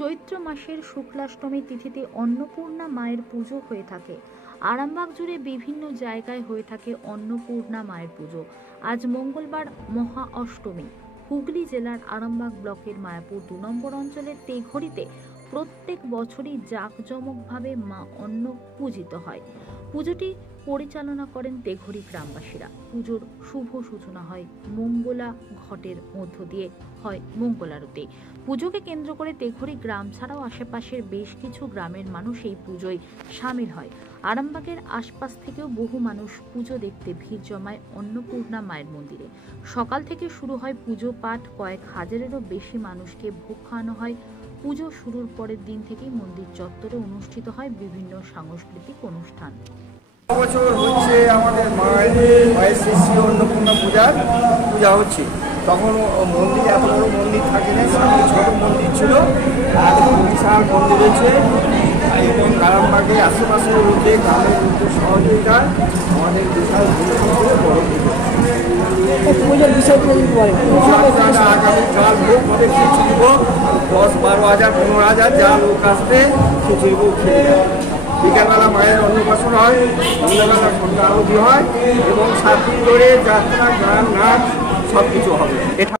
চৈত্র মাসের শুক্লাষ্টমী তিথিতে অন্নপূর্ণা মায়ের পুজো হয়ে থাকে। আরামবাগ জুড়ে বিভিন্ন জায়গায় হয়ে থাকে অন্নপূর্ণা মায়ের পুজো। আজ মঙ্গলবার মহা অষ্টমী। হুগলি জেলার আরামবাগ ব্লকের মায়াপুর ২ নম্বর অঞ্চলের তেঘড়িতে প্রত্যেক বছরই জাঁকজমকভাবে মা অন্ন পূজিত হয়। পুজোটি পরিচালনা করেন তেঘড়ি গ্রামবাসীরা। পুজোর শুভ সূচনা হয় মঙ্গলা ঘটের মধ্য দিয়ে হয় মঙ্গলারতি। পুজোকে কেন্দ্র করে তেঘড়ি গ্রাম ছাড়াও আশেপাশের বেশ কিছু গ্রামের মানুষ এই পুজোয় সামিল হয়। আরামবাগের আশপাশ থেকেও বহু মানুষ পুজো দেখতে ভিড় জমায় অন্নপূর্ণা মায়ের মন্দিরে। সকাল থেকে শুরু হয় পুজো পাঠ। কয়েক হাজারেরও বেশি মানুষকে ভোগ খাওয়ানো হয়। পুজো শুরুর পরের দিন থেকেই মন্দির চত্বরে অনুষ্ঠিত হয় বিভিন্ন সাংস্কৃতিক অনুষ্ঠান। বছর হচ্ছে আমাদের মায়ের শ্রী অন্নপূর্ণা পূজা হচ্ছে। তখন মন্দির এত বড় মন্দির থাকে না, সামনে ছোট মন্দির ছিল, বিশাল মন্দির হয়েছে এবং আরামবাগের আশেপাশের মধ্যে গ্রামের মধ্যে সহযোগিতা আমাদের বিশাল বড় পুজোর আগামীকাল ভোগ হবে খিচুড়ি ভোগ ১০-১২ হাজার ১৫,০০০ যা লোক আসবে খিচুড়ি ভোগ খেয়ে যাবে। বিকেলবেলা মায়ের অন্নপ্রাশন হয়, সন্ধ্যাবেলা সন্ধ্যা আরতি হয় এবং ৭ দিন ধরে যাত্রা গান নাচ সব কিছু হবে। এখানে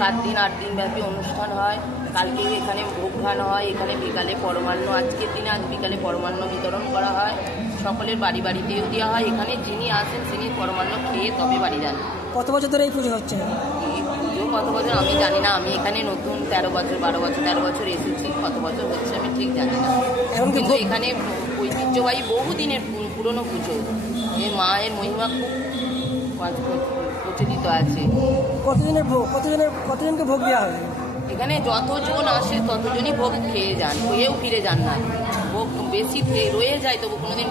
৭ দিন ৮ দিন ব্যাপী অনুষ্ঠান হয়। কালকে এখানে ভোগ খাওয়ানো হয়, এখানে বিকালে পরমান্ন, আজকের দিনে আজ বিকালে পরমান্ন বিতরণ করা হয়। সকলের বাড়ি বাড়িতেও দেওয়া হয়। এখানে যিনি আসেন তিনি পরমান্ন খেয়ে তবে বাড়ি যান। কত বছর ধরে এই পুজো হচ্ছে? এই পুজো কত বছর আমি জানি না, আমি এখানে নতুন 13 বছর 12 বছর 13 বছর এসেছি, কত বছর হচ্ছে আমি ঠিক জানি না। কিন্তু এখানে ঐতিহ্যবাহী বহুদিনের পুরনো পুজো। এই মায়ের মহিমা খুব প্রচলিত আছে। কতজনকে ভোগ দেওয়া হবে? এখানে যতজন আসে ততজনই ভোগ খেয়ে যান, খেয়েও ফিরে যান না। ভোগ বেশি রয়ে যায়, তবু কোনোদিন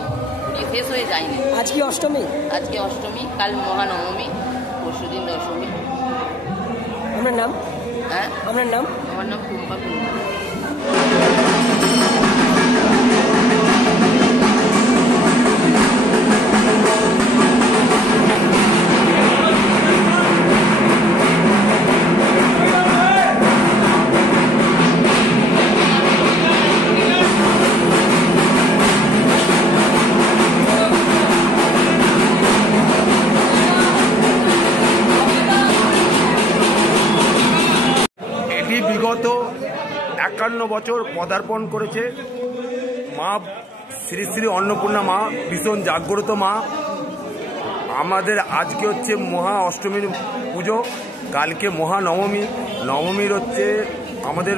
শেষ হয়ে যায়নি। আজকে অষ্টমী, আজকে অষ্টমী, কাল মহানবমী, পরশুদিন দশমী। আপনার নাম? হ্যাঁ, আপনার নাম? আমার নাম টুম্পা কুন্ডা। বিগত ৫১ বছর পদার্পণ করেছে মা শ্রী শ্রী অন্নপূর্ণা মা, ভীষণ জাগ্রত মা। আমাদের আজকে হচ্ছে মহা অষ্টমীর পুজো, কালকে মহানবমী। নবমীর হচ্ছে আমাদের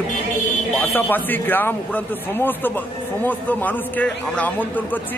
পাশাপাশি গ্রাম উপরান্ত সমস্ত মানুষকে আমরা আমন্ত্রণ করছি।